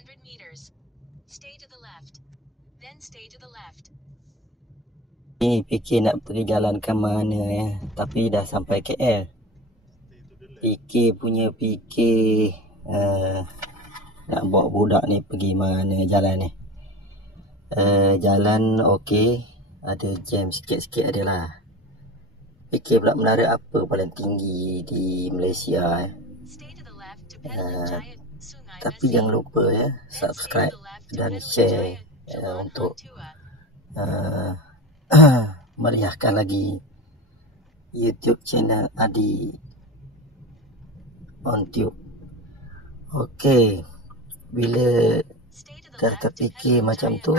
200 meters. Stay to the left. Then stay to the left. Ni fikir nak pergi jalan ke mana ya, tapi dah sampai KL. Fikir nak bawa budak ni pergi mana jalan ni. Jalan okey, ada jam sikit-sikit adalah. Fikir pula menara apa paling tinggi di Malaysia ya. Tapi jangan lupa ya, subscribe dan share untuk meriahkan lagi YouTube channel Adi on Tube. Okey, bila dah terfikir macam tu,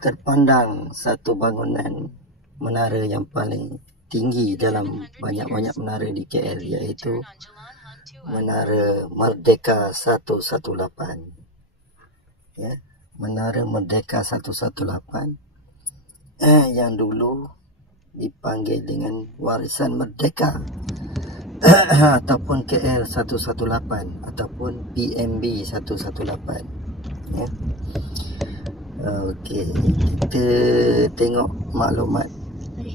terpandang satu bangunan menara yang paling tinggi dalam banyak-banyak menara di KL, iaitu Menara Merdeka 118. Ya, Menara Merdeka 118 yang dulu dipanggil dengan Warisan Merdeka ataupun KL 118 ataupun PMB 118 ya. Okey, kita tengok maklumat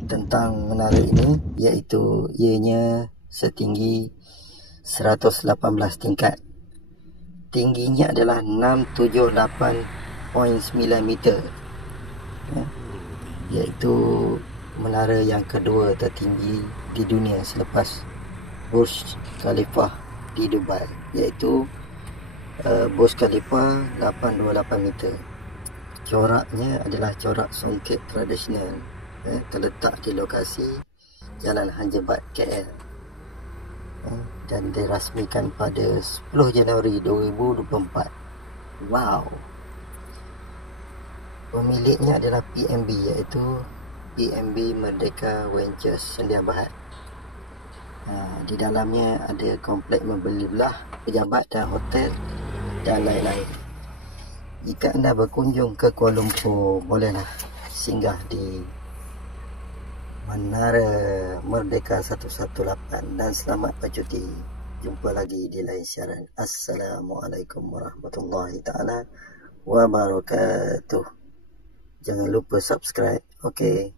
tentang menara ini, iaitu ianya setinggi 118 tingkat. Tingginya adalah 678.9 meter ya, iaitu menara yang kedua tertinggi di dunia selepas Burj Khalifa di Dubai, iaitu Burj Khalifa 828 meter. Coraknya adalah corak songket tradisional, terletak di lokasi Jalan Hanjebat KL, dan dirasmikan pada 10 Januari 2024. Wow. Pemiliknya adalah PMB, iaitu PMB Merdeka Ventures Sedia Berhad. Di dalamnya ada komplek membeli belah, pejabat dan hotel dan lain-lain. Jika anda berkunjung ke Kuala Lumpur, bolehlah singgah di Menara Merdeka 118 dan selamat bercuti. Jumpa lagi di lain siaran. Assalamualaikum warahmatullahi taala wabarakatuh. Jangan lupa subscribe. Okey.